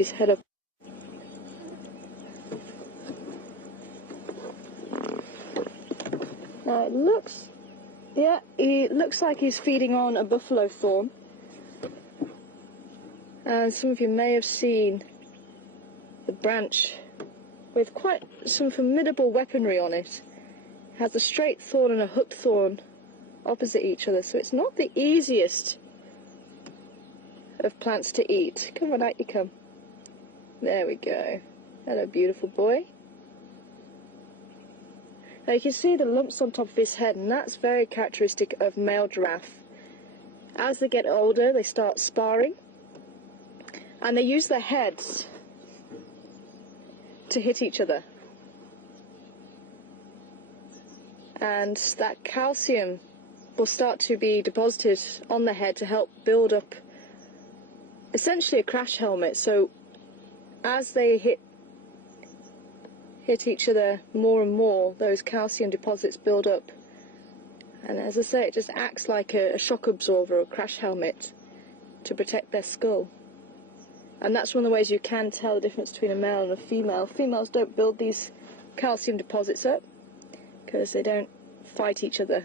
his head up. Now it looks, yeah, it looks like he's feeding on a buffalo thorn. And some of you may have seen the branch with quite some formidable weaponry on it. It has a straight thorn and a hooked thorn opposite each other, so it's not the easiest of plants to eat. Come on, out you come. There we go. Hello, beautiful boy. Now you can see the lumps on top of his head, and that's very characteristic of male giraffe. As they get older, they start sparring, and they use their heads to hit each other. And that calcium will start to be deposited on the head to help build up essentially a crash helmet. So as they hit each other more and more, those calcium deposits build up, and as I say, it just acts like a shock absorber or a crash helmet to protect their skull. And that's one of the ways you can tell the difference between a male and a female. Females don't build these calcium deposits up because they don't fight each other.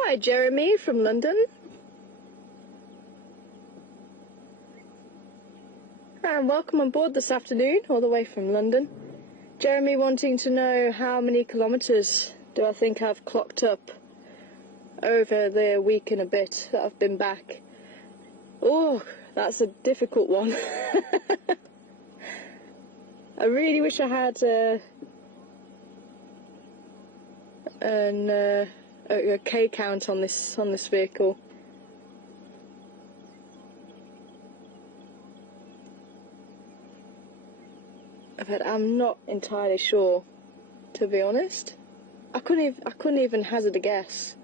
Hi, Jeremy from London. And welcome on board this afternoon, all the way from London. Jeremy wanting to know how many kilometres do I think I've clocked up over the week and a bit that I've been back. Oh, that's a difficult one. I really wish I had a K count on this vehicle. I'm not entirely sure, to be honest. I couldn't even hazard a guess.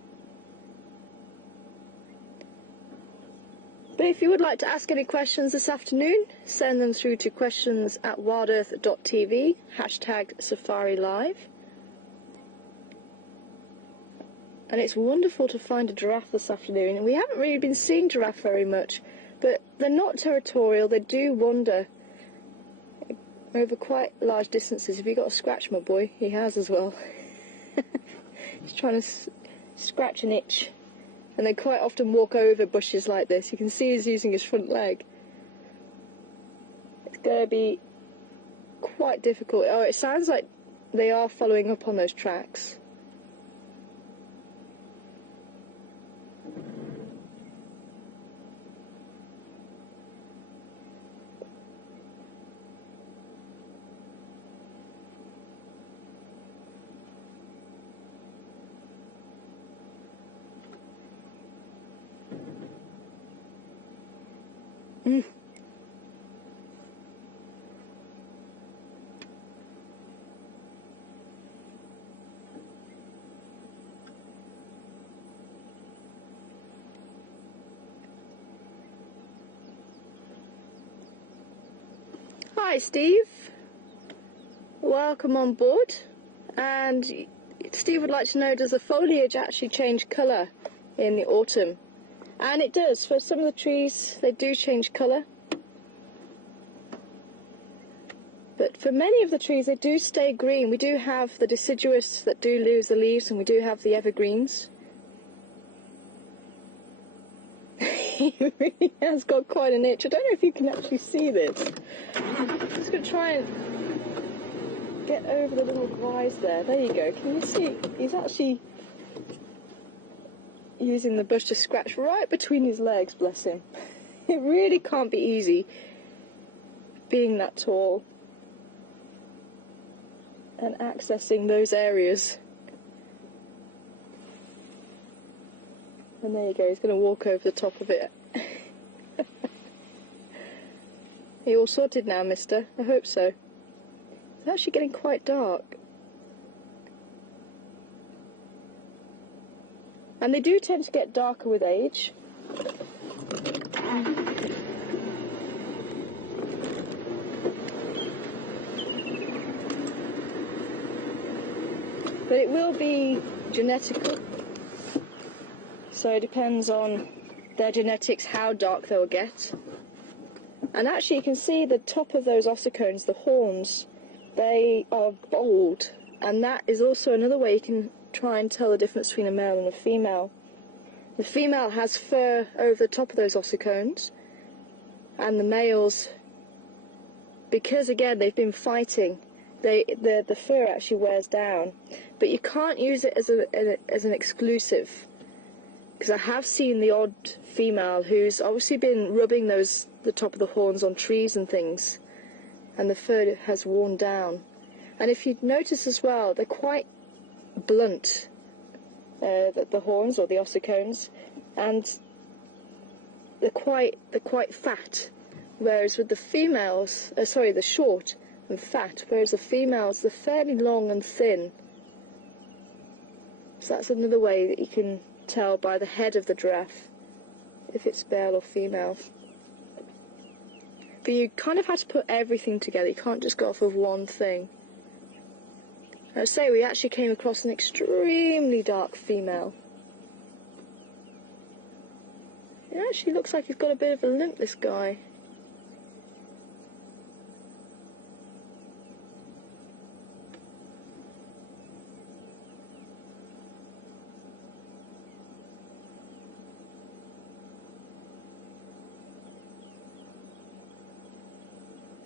But if you would like to ask any questions this afternoon, send them through to questions@wildearth.tv, #SafariLive. And it's wonderful to find a giraffe this afternoon. And we haven't really been seeing giraffe very much, but they're not territorial. They do wander over quite large distances. Have you got a scratch, my boy? He has as well. He's trying to scratch an itch. And they quite often walk over bushes like this. You can see he's using his front leg. It's going to be quite difficult. Oh, it sounds like they are following up on those tracks. Hi Steve, welcome on board. And Steve would like to know, does the foliage actually change colour in the autumn? And it does. For some of the trees they do change colour, but for many of the trees they do stay green. We do have the deciduous that do lose the leaves, and we do have the evergreens. He really has got quite an itch. I don't know if you can actually see this. I'm just going to try and get over the little rise there. There you go. Can you see? He's actually using the bush to scratch right between his legs, bless him. It really can't be easy being that tall and accessing those areas. And there you go, he's going to walk over the top of it. Are you all sorted now, mister? I hope so. It's actually getting quite dark. And they do tend to get darker with age. But it will be genetical. So it depends on their genetics how dark they'll get. And actually you can see the top of those ossicones, the horns, they are bold. And that is also another way you can try and tell the difference between a male and a female. The female has fur over the top of those ossicones, and the males, because again they've been fighting, the fur actually wears down. But you can't use it as an exclusive, because I have seen the odd female who's obviously been rubbing the top of the horns on trees and things, and the fur has worn down. And if you notice as well, they're quite blunt, the horns or the ossicones, and they're quite fat. Whereas with the females, the short and fat, whereas the females, they're fairly long and thin. So that's another way that you can tell by the head of the giraffe if it's male or female. But you kind of have to put everything together, you can't just go off of one thing. I say we actually came across an extremely dark female. It actually looks like he's got a bit of a limp, this guy.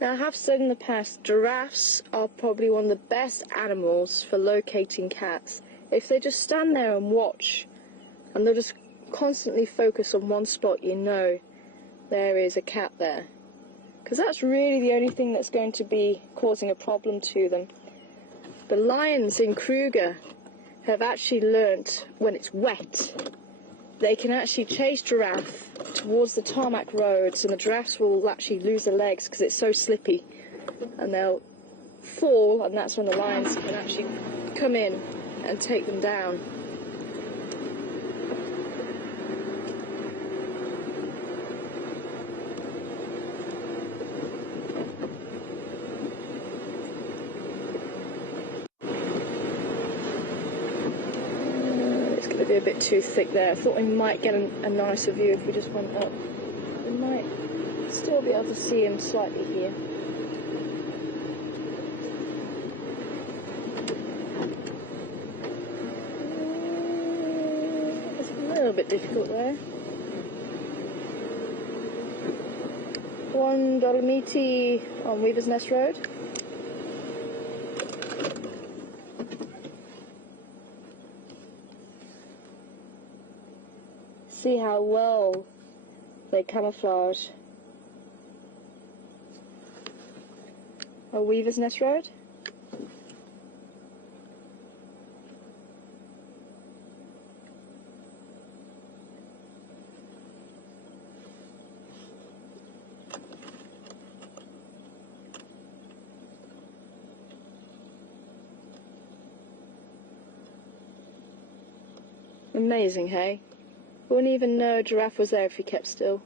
Now I have said in the past, giraffes are probably one of the best animals for locating cats. If they just stand there and watch, and they'll just constantly focus on one spot, you know there is a cat there. Because that's really the only thing that's going to be causing a problem to them. The lions in Kruger have actually learnt when it's wet, they can actually chase giraffe towards the tarmac roads, and the giraffes will actually lose their legs because it's so slippy, and they'll fall, and that's when the lions can actually come in and take them down. A bit too thick there. I thought we might get a nicer view if we just went up. We might still be able to see him slightly here. It's a little bit difficult there. One Dolomiti on Weaver's Nest Road. See how well they camouflage. A Weaver's Nest Road. Amazing, hey? Wouldn't even know a giraffe was there if he kept still.